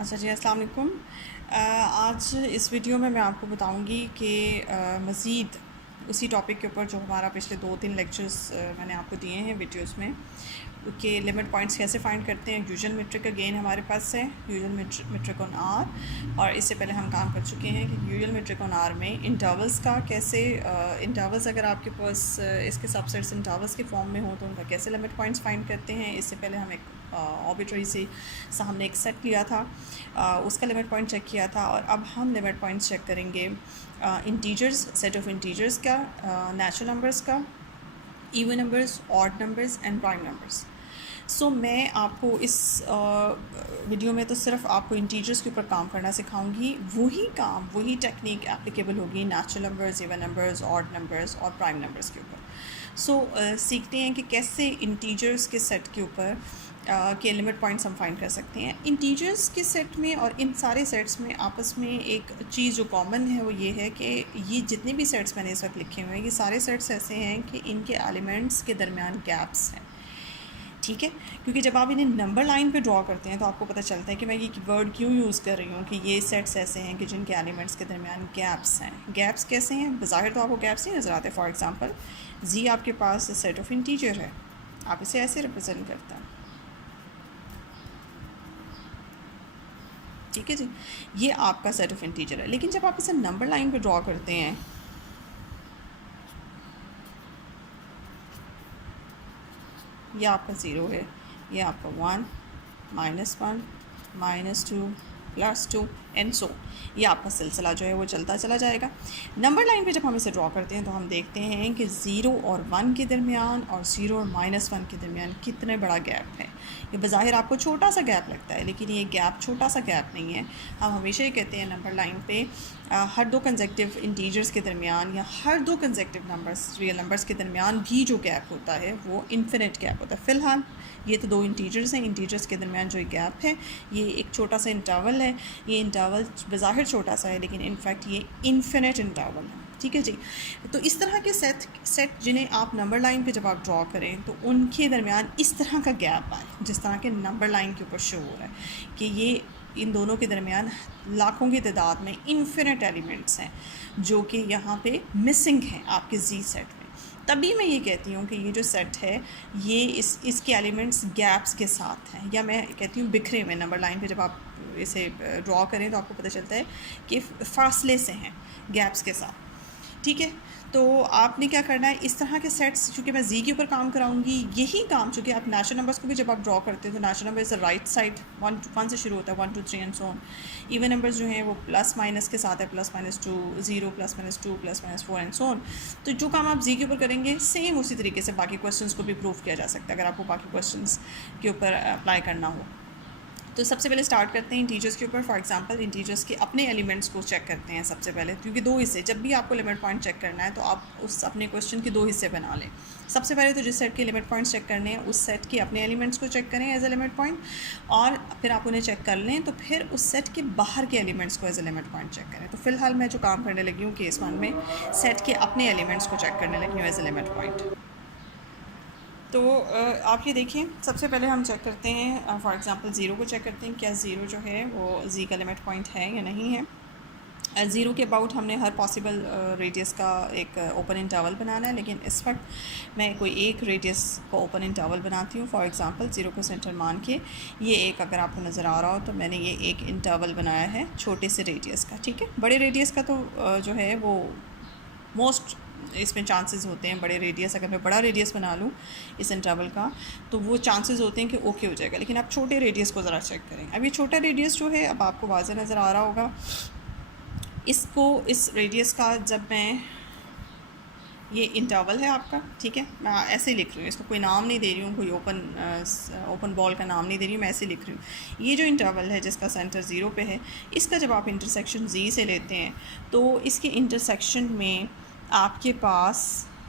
अच्छा जी, अस्सलाम वालेकुम। आज इस वीडियो में मैं आपको बताऊंगी कि मज़ीद उसी टॉपिक के ऊपर जो हमारा पिछले 2-3 लेक्चर्स मैंने आपको दिए हैं वीडियोस में, कि लिमिट पॉइंट्स कैसे फाइंड करते हैं। यूजुअल मेट्रिक अगेन हमारे पास है, यूजुअल मेट्रिक ऑन आर, और इससे पहले हम काम कर चुके हैं कि यूजुअल मेट्रिक ऑन आर में इंटरवल्स का कैसे, इंटरवल्स अगर आपके पास इसके सबसेट्स इंटरवल्स के फॉर्म में हो तो उनका कैसे लिमिट पॉइंट्स फाइंड करते हैं। इससे पहले हम एक आर्बिट्रेरी से हमने एक सेट लिया था, उसका लिमिट पॉइंट चेक किया था, और अब हम लिमिट पॉइंट्स चेक करेंगे इंटीजर्स, सेट ऑफ इंटीजर्स का, नेचुरल नंबर्स का, even numbers, odd numbers and prime numbers. So मैं आपको इस वीडियो में तो सिर्फ आपको इंटीजर्स के ऊपर काम करना सिखाऊंगी। वही टेक्निक एप्लीकेबल होगी natural numbers, even numbers, odd numbers और प्राइम नंबर्स के ऊपर। सीखते हैं कि कैसे इंटीजर्स के सेट के ऊपर के लिमिट पॉइंट्स हम फाइंड कर सकते हैं। इंटीजर्स के सेट में और इन सारे सेट्स में आपस में एक चीज़ जो कॉमन है वो ये है कि ये जितने भी सेट्स मैंने इस वक्त लिखे हुए हैं, ये सारे सेट्स ऐसे हैं कि इनके एलिमेंट्स के दरमियान गैप्स हैं। ठीक है, क्योंकि जब आप इन्हें नंबर लाइन पे ड्रॉ करते हैं तो आपको पता चलता है कि मैं ये वर्ड क्यों यूज़ कर रही हूँ कि ये सेट्स ऐसे हैं कि जिनके एलिमेंट्स के दरमियान गैप्स हैं। गैप्स कैसे हैं? बज़ाहिर तो आपको गैप्स नहीं नज़र आते। फॉर एग्ज़ाम्पल जी आपके पास सेट ऑफ इंटीजर है, आप इसे ऐसे रिप्रेजेंट करते हैं। ठीक है जी, ये आपका सेट ऑफ इंटीजर है। लेकिन जब आप इसे नंबर लाइन पे ड्रॉ करते हैं, ये आपका 0 है, ये आपका 1, -1, -2, +2 एंड सो, ये आपका सिलसिला जो है वो चलता चला जाएगा। नंबर लाइन पे जब हम इसे ड्रॉ करते हैं तो हम देखते हैं कि 0 और 1 के दरमियान और 0 और -1 के दरमियान कितने बड़ा गैप है। ये बज़ाहिर आपको छोटा सा गैप लगता है, लेकिन ये गैप छोटा सा गैप नहीं है। हम हमेशा ये कहते हैं नंबर लाइन पे हर दो कंसेक्टिव इंटीजर्स के दरमियान या हर दो कंसेक्टिव नंबर्स, रियल नंबर्स के दरमियान भी जो गैप होता है वो इन्फिनिट गैप होता है। फ़िलहाल ये तो दो इंटीजर्स हैं, इंटीजर्स के दरमियान जो गैप है ये एक छोटा सा इंटरवल है। ये इंटरवल बज़ाहिर छोटा सा है, लेकिन इनफैक्ट ये इन्फिनिट इंटरवल है। ठीक है जी, तो इस तरह के सेट जिन्हें आप नंबर लाइन पे जब आप ड्रॉ करें तो उनके दरमियान इस तरह का गैप आए, जिस तरह के नंबर लाइन के ऊपर शो हो रहा है कि ये इन दोनों के दरमियान लाखों की तादाद में इन्फिनिट एलिमेंट्स हैं जो कि यहाँ पे मिसिंग हैं आपके जी सेट में। तभी मैं ये कहती हूँ कि ये जो सेट है ये इसके एलिमेंट्स गैप्स के साथ हैं, या मैं कहती हूँ बिखरे हुए। नंबर लाइन पे जब आप इसे ड्रॉ करें तो आपको पता चलता है कि फासले से हैं, गैप्स के साथ। ठीक है, तो आपने क्या करना है, इस तरह के सेट्स, चूँकि मैं जी के ऊपर काम कराऊंगी, यही काम चूँकि आप नेचुरल नंबर्स को भी जब आप ड्रॉ करते हैं तो natural number is the right side, 1 से शुरू होता है, 1 2 3 and so on. Even numbers जो हैं वो प्लस माइनस के साथ है, +-2, 0, +-2, +-4 एंड सो ऑन। तो जो काम आप जी के ऊपर करेंगे सेम उसी तरीके से बाकी क्वेश्चंस को भी प्रूव किया जा सकता है, अगर आपको बाकी क्वेश्चंस के ऊपर अप्लाई करना हो। तो सबसे पहले स्टार्ट करते हैं इंटीजर्स के ऊपर। फॉर एग्जांपल इंटीजर्स के अपने एलिमेंट्स को चेक करते हैं सबसे पहले, क्योंकि दो हिस्से, जब भी आपको लिमिट पॉइंट चेक करना है तो आप उस अपने क्वेश्चन के दो हिस्से बना लें। सबसे पहले तो जिस सेट के लिमिट पॉइंट्स चेक करने हैं उस सेट के अपने एलिमेंट्स को चेक करें एज ए लिमिट पॉइंट, और फिर आप उन्हें चेक कर लें तो फिर उस सेट के बाहर के एलिमेंट्स को as a limit point check करें। तो फिलहाल मैं जो काम करने लगी हूँ केस 1 में सेट के अपने एलिमेंट्स को चेक करने लगी हूँ एज ए लिमिट पॉइंट। तो आप ये देखिए, सबसे पहले हम चेक करते हैं, फॉर एग्जांपल 0 को चेक करते हैं, क्या 0 जो है वो जी का लिमिट पॉइंट है या नहीं है। 0 के अबाउट हमने हर पॉसिबल रेडियस का एक ओपन इंटरवल बनाना है, लेकिन इस वक्त मैं कोई एक रेडियस को ओपन इंटरवल बनाती हूँ। फॉर एग्जांपल 0 को सेंटर मान के ये एक, अगर आपको नज़र आ रहा हो तो मैंने ये एक इंटरवल बनाया है छोटे से रेडियस का। ठीक है, बड़े रेडियस का तो जो है वो मोस्ट इसमें चांसेस होते हैं, बड़े रेडियस, अगर मैं बड़ा रेडियस बना लूँ इस इंटरवल का तो वो चांसेस होते हैं कि ओके हो जाएगा। लेकिन आप छोटे रेडियस को ज़रा चेक करें। अब ये छोटा रेडियस जो है, अब आपको वाज़ह नज़र आ रहा होगा, इसको, इस रेडियस का, जब मैं, ये इंटरवल है आपका, ठीक है, मैं ऐसे लिख रही हूँ, इसको कोई नाम नहीं दे रही हूँ, कोई ओपन बॉल का नाम नहीं दे रही हूँ, मैं ऐसे लिख रही हूँ। ये जो इंटरवल है जिसका सेंटर 0 पे है, इसका जब आप इंटरसेक्शन जी से लेते हैं तो इसके इंटरसेक्शन में आपके पास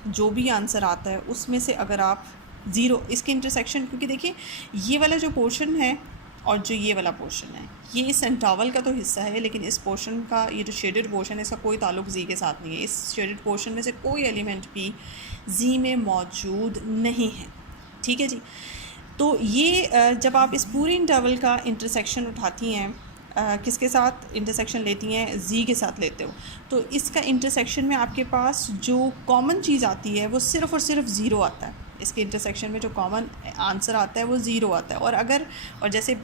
जो भी आंसर आता है उसमें से अगर आप 0, इसके इंटरसेक्शन, क्योंकि देखिए ये वाला जो पोर्शन है और जो ये वाला पोर्शन है ये इस इंटरवल का तो हिस्सा है, लेकिन इस पोर्शन का, ये जो शेडेड पोर्शन है, इसका कोई ताल्लुक जी के साथ नहीं है। इस शेडेड पोर्शन में से कोई एलिमेंट भी जी में मौजूद नहीं है। ठीक है जी, तो ये जब आप इस पूरे इंटरवल का इंटरसेक्शन उठाती हैं किसके साथ इंटरसेक्शन लेती हैं, जी के साथ लेते हो, तो इसका इंटरसेक्शन में आपके पास जो कॉमन चीज़ आती है वो सिर्फ़ और सिर्फ ज़ीरो आता है। इसके इंटरसेक्शन में जो कॉमन आंसर आता है वो ज़ीरो आता है। और जैसे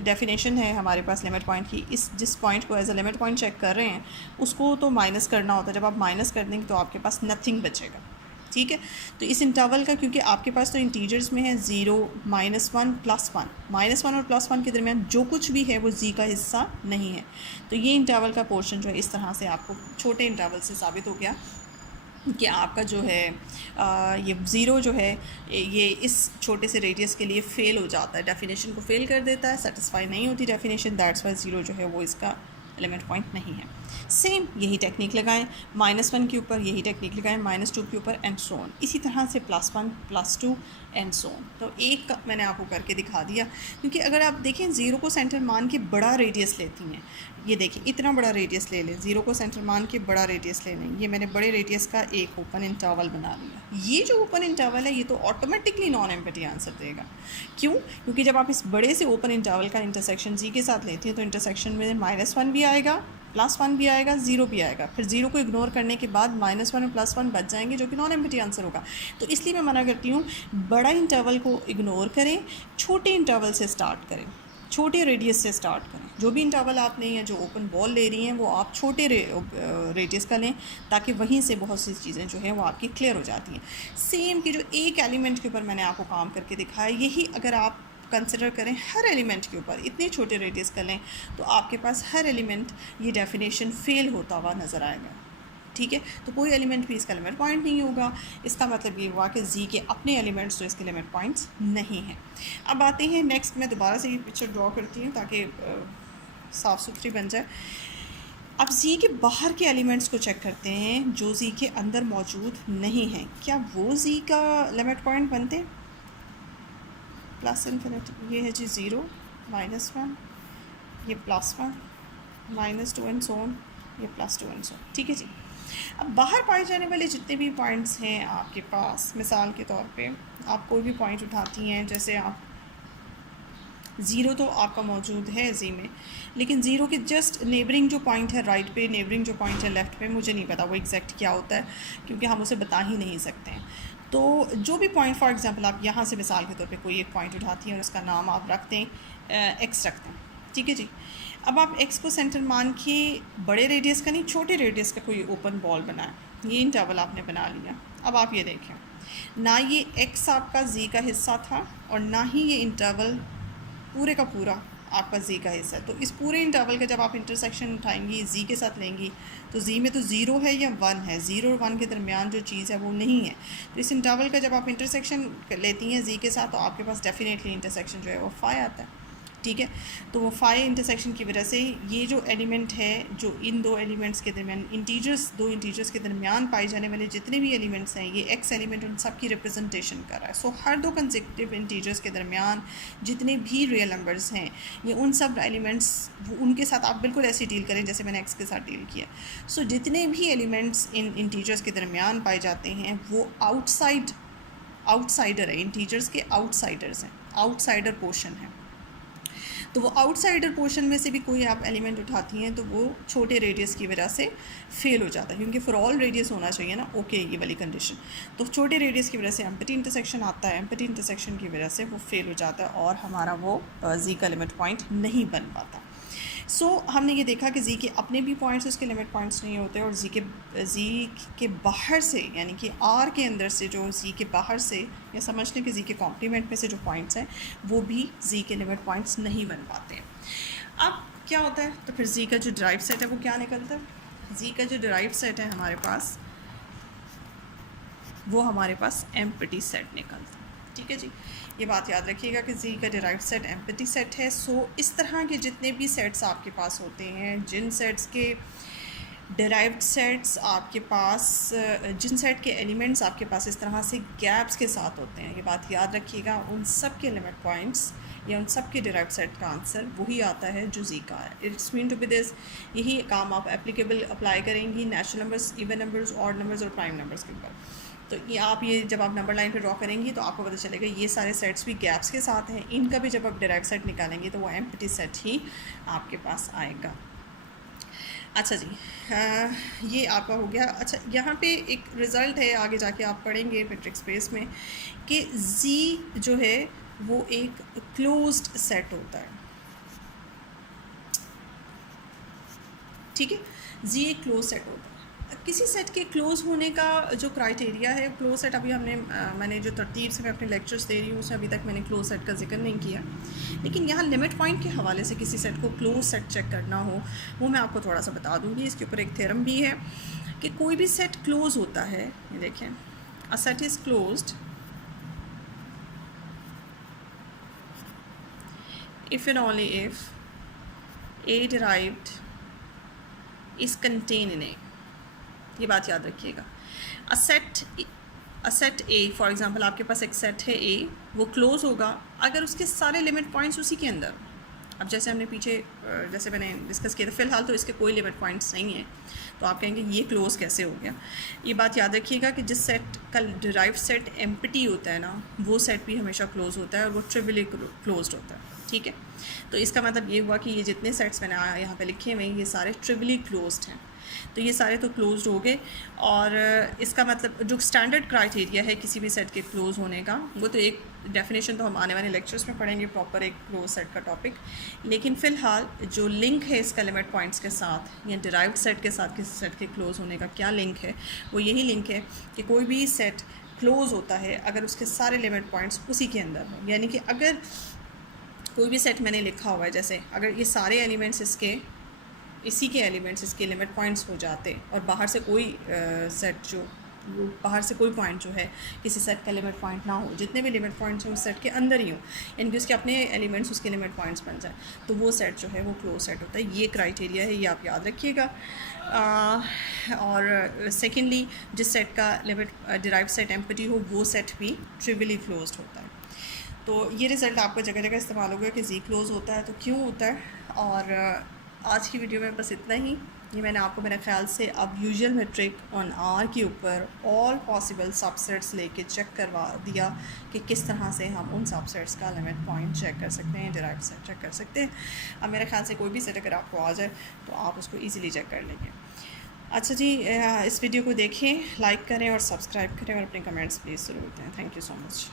डेफिनेशन है हमारे पास लिमिट पॉइंट की, इस जिस पॉइंट को as a limit point check कर रहे हैं उसको तो माइनस करना होता है। जब आप माइनस कर देंगे तो आपके पास नथिंग बचेगा, ठीक है। तो इस इंटरवल का, क्योंकि आपके पास तो इंटीजर्स में है 0, -1, +1, -1 और +1 के दरमियान जो कुछ भी है वो जी का हिस्सा नहीं है। तो ये इंटरवल का पोर्शन जो है इस तरह से आपको छोटे इंटरवल से साबित हो गया कि आपका जो है ये ज़ीरो जो है ये इस छोटे से रेडियस के लिए फ़ेल हो जाता है, डेफिनेशन को फ़ेल कर देता है, सेटिस्फाई नहीं होती डेफिनेशन, दैट्स वाई ज़ीरो जो है वो इसका एलिमेंट पॉइंट नहीं है। सेम यही टेक्निक लगाएं -1 के ऊपर, यही टेक्निक लगाएं -2 के ऊपर, एंड सो ऑन। इसी तरह से +1, +2 एंड सो ऑन। तो एक का मैंने आपको करके दिखा दिया, क्योंकि अगर आप देखें ज़ीरो को सेंटर मान के बड़ा रेडियस लेती हैं, ये देखिए इतना बड़ा रेडियस ले लें, ज़ीरो को सेंटर मान के बड़ा रेडियस ले लें, ये मैंने बड़े रेडियस का एक ओपन इंटरवल बना लिया। ये जो ओपन इंटरवल है ये तो ऑटोमेटिकली नॉन एम्प्टी आंसर देगा। क्यों? क्योंकि जब आप इस बड़े से ओपन इंटरवल का इंटरसेक्शन जी के साथ लेती हैं तो इंटरसेक्शन में -1 भी आएगा, +1 भी आएगा, 0 भी आएगा, फिर 0 को इग्नोर करने के बाद -1 और +1 बच जाएंगे जो कि नॉन एम्प्टी आंसर होगा। तो इसलिए मैं मना करती हूँ बड़ा इंटरवल को इग्नोर करें, छोटे इंटरवल से स्टार्ट करें, छोटे रेडियस से स्टार्ट करें। जो भी इंटरवल आप लें या जो ओपन बॉल ले रही हैं वो आप छोटे रेडियस का लें, ताकि वहीं से बहुत सी चीज़ें जो हैं वो आपकी क्लियर हो जाती हैं। सेम कि जो एक एलिमेंट के ऊपर मैंने आपको काम करके दिखाया, यही अगर आप कंसिडर करें हर एलिमेंट के ऊपर इतने छोटे रेडियस का लें तो आपके पास हर एलिमेंट ये डेफिनेशन फ़ेल होता हुआ नज़र आएगा, ठीक है। तो कोई एलिमेंट भी इसका लिमिट पॉइंट नहीं होगा। इसका मतलब ये हुआ कि जी के अपने एलिमेंट्स तो इसके लिमिट पॉइंट्स नहीं हैं। अब आते हैं नेक्स्ट, मैं दोबारा से ये पिक्चर ड्रॉ करती हूँ ताकि साफ़ सुथरी बन जाए। अब जी के बाहर के एलिमेंट्स को चेक करते हैं जो जी के अंदर मौजूद नहीं हैं, क्या वो जी का लिमिट पॉइंट बनते हैं? प्लस इन्फिनिटी, ये है जी 0, -1, ये +1, -2 एंड सो ऑन, ये +2 एंड सो ऑन, ठीक है जी। अब बाहर पाए जाने वाले जितने भी पॉइंट्स हैं आपके पास, मिसाल के तौर पे आप कोई भी पॉइंट उठाती हैं, जैसे आप 0 तो आपका मौजूद है जी में, लेकिन 0 के जस्ट नेबरिंग जो पॉइंट है राइट पे, नेबरिंग जो पॉइंट है लेफ़्ट पे, मुझे नहीं पता वो एग्जैक्ट क्या होता है क्योंकि हम उसे बता ही नहीं सकते हैं। तो जो भी पॉइंट, फॉर एग्जांपल आप यहाँ से मिसाल के तौर पे कोई एक पॉइंट उठाती हैं और उसका नाम आप रखते हैं एक्स रखते हैं, ठीक है जी। अब आप एक्स को सेंटर मान के बड़े रेडियस का नहीं, छोटे रेडियस का कोई ओपन बॉल बनाएं, ये इंटरवल आपने बना लिया। अब आप ये देखें, ना ये एक्स आपका जी का हिस्सा था और ना ही ये इंटरवल पूरे का पूरा आपका जी का हिस्सा है। तो इस पूरे इंटरवल का जब आप इंटरसेक्शन उठाएंगी जी के साथ लेंगी तो जी में तो 0 है या 1 है, 0 और 1 के दरमियान जो चीज़ है वो नहीं है। तो इस इंटरवल का जब आप इंटरसेक्शन लेती हैं जी के साथ तो आपके पास डेफिनेटली इंटरसेक्शन जो है वो 5 आता है, ठीक है। तो वो 5 इंटरसेक्शन की वजह से ये जो एलिमेंट है, जो इन दो एलिमेंट्स के दरमियान दो इंटीजर्स के दरमियान पाए जाने वाले जितने भी एलिमेंट्स हैं, ये एक्स एलिमेंट उन सब की रिप्रेजेंटेशन कर रहा है। सो हर दो कंसेक्यूटिव इंटीजर्स के दरमियान जितने भी रियल नंबर्स हैं, ये उन सब एलिमेंट्स, उनके साथ आप बिल्कुल ऐसे डील करें जैसे मैंने एक्स के साथ डील किया। सो जितने भी एलिमेंट्स इन इंटीजर्स के दरमियान पाए जाते हैं वो आउटसाइडर है, इंटीजर्स के आउटसाइडर्स हैं, आउटसाइडर पोर्शन है। तो वो आउटसाइडर पोर्शन में से भी कोई आप एलिमेंट उठाती हैं तो वो छोटे रेडियस की वजह से फेल हो जाता है, क्योंकि फॉर ऑल रेडियस होना चाहिए ना, ओके ये वाली कंडीशन। तो छोटे रेडियस की वजह से एम्प्टी इंटरसेक्शन आता है, एम्प्टी इंटरसेक्शन की वजह से वो फेल हो जाता है और हमारा वो जी का लिमिट पॉइंट नहीं बन पाता। सो हमने ये देखा कि जी के अपने भी पॉइंट्स उसके लिमिट पॉइंट्स नहीं होते, और जी के बाहर से, यानी कि आर के अंदर से जो जी के बाहर से, या समझ लें कि जी के कॉम्प्लीमेंट में से जो पॉइंट्स हैं वो भी जी के लिमिट पॉइंट्स नहीं बन पाते हैं। अब क्या होता है, तो फिर जी का जो डिराइव सेट है वो क्या निकलता है? जी का जो डिराइव सेट है हमारे पास, वो हमारे पास एम्प्टी सेट निकलता है, ठीक है जी। ये बात याद रखिएगा कि जी का डिराइव सेट एम्प्टी सेट है। सो इस तरह के जितने भी सेट्स आपके पास होते हैं, जिन सेट्स के डिराइव्ड सेट्स आपके पास, जिन सेट के एलिमेंट्स आपके पास इस तरह से गैप्स के साथ होते हैं, ये बात याद रखिएगा, उन सब के लिमिट पॉइंट्स या उन सब के डिराइव्ड सेट का आंसर वही आता है जो जी का है। It's mean to be this, यही काम आप अप्लाई करेंगी natural numbers, even numbers, odd numbers और प्राइम नंबर्स के ऊपर। तो ये आप ये जब आप नंबर लाइन पे ड्रॉ करेंगी तो आपको पता चलेगा ये सारे सेट्स भी गैप्स के साथ हैं, इनका भी जब आप डायरेक्ट सेट निकालेंगे तो वो एम्प्टी सेट ही आपके पास आएगा। अच्छा जी, ये आपका हो गया। अच्छा, यहाँ पे एक रिज़ल्ट है, आगे जाके आप पढ़ेंगे मैट्रिक्स स्पेस में कि जी जो है वो एक क्लोज्ड सेट होता है, ठीक है। जी एक क्लोज सेट होता है। किसी सेट के क्लोज़ होने का जो क्राइटेरिया है, क्लोज सेट अभी मैंने जो तरतीब से मैं अपने लेक्चर्स दे रही हूँ उसमें अभी तक मैंने क्लोज सेट का जिक्र नहीं किया, लेकिन यहाँ लिमिट पॉइंट के हवाले से किसी सेट को क्लोज सेट चेक करना हो वो मैं आपको थोड़ा सा बता दूँगी। इसके ऊपर एक थ्योरम भी है कि कोई भी सेट क्लोज होता है, ये देखें, a set is closed if and only if A derived is contain in A. ये बात याद रखिएगा। A set A, for example आपके पास एक सेट है ए, वो क्लोज होगा अगर उसके सारे लिमिट पॉइंट्स उसी के अंदर। अब जैसे हमने पीछे जैसे मैंने डिस्कस किया था, फ़िलहाल तो इसके कोई लिमिट पॉइंट्स नहीं है, तो आप कहेंगे ये क्लोज़ कैसे हो गया। ये बात याद रखिएगा कि जिस सेट का डिराइव्ड सेट एम्प्टी होता है ना, वो सेट भी हमेशा क्लोज होता है और वो ट्रिवियली क्लोज्ड होता है, ठीक है। तो इसका मतलब ये हुआ कि ये जितने सेट्स मैंने यहाँ पे लिखे हुए हैं ये सारे ट्रिवियली क्लोज्ड हैं, तो ये सारे तो क्लोज्ड हो गए। और इसका मतलब जो स्टैंडर्ड क्राइटेरिया है किसी भी सेट के क्लोज़ होने का, वो तो एक डेफिनेशन तो हम आने वाले लेक्चर्स में पढ़ेंगे प्रॉपर एक क्लोज सेट का टॉपिक, लेकिन फ़िलहाल जो लिंक है इसका लिमिट पॉइंट्स के साथ या डिराइव्ड सेट के साथ किसी सेट के क्लोज़ होने का क्या लिंक है, वो यही लिंक है कि कोई भी सेट क्लोज़ होता है अगर उसके सारे लिमिट पॉइंट्स उसी के अंदर हों। यानी कि अगर कोई भी सेट मैंने लिखा हुआ है, जैसे अगर ये सारे एलिमेंट्स इसी के एलिमेंट्स इसके लिमिट पॉइंट्स हो जाते और बाहर से कोई सेट जो बाहर से कोई पॉइंट जो है किसी सेट का लिमिट पॉइंट ना हो, जितने भी लिमिट पॉइंट्स हैं उस सेट के अंदर ही हो, यानी कि उसके अपने एलिमेंट्स उसके लिमिट पॉइंट्स बन जाए, तो वो सेट जो है वो क्लोज सेट होता है। ये क्राइटेरिया है, ये आप याद रखिएगा। और सेकेंडली, जिस सेट का लिमिट डिराइव्ड सेट एम्प्टी हो वो सेट भी ट्रिवियली क्लोज्ड होता है। तो ये रिज़ल्ट आपको जगह जगह इस्तेमाल होगा कि जी क्लोज़ होता है तो क्यों होता है। और आज की वीडियो में बस इतना ही। ये मैंने आपको मेरे ख्याल से अब यूजुअल मेट्रिक ऑन आर के ऊपर ऑल पॉसिबल सबसेट्स लेके चेक करवा दिया कि किस तरह से हम उन सबसेट्स का लिमिट पॉइंट चेक कर सकते हैं, डिराइव्ड सेट चेक कर सकते हैं। अब मेरे ख्याल से कोई भी सेट अगर आपको आ जाए तो आप उसको ईज़िली चेक कर लेंगे। अच्छा जी, इस वीडियो को देखें, लाइक करें और सब्सक्राइब करें और अपने कमेंट्स प्लीज़ ज़रूर दें। Thank you so much.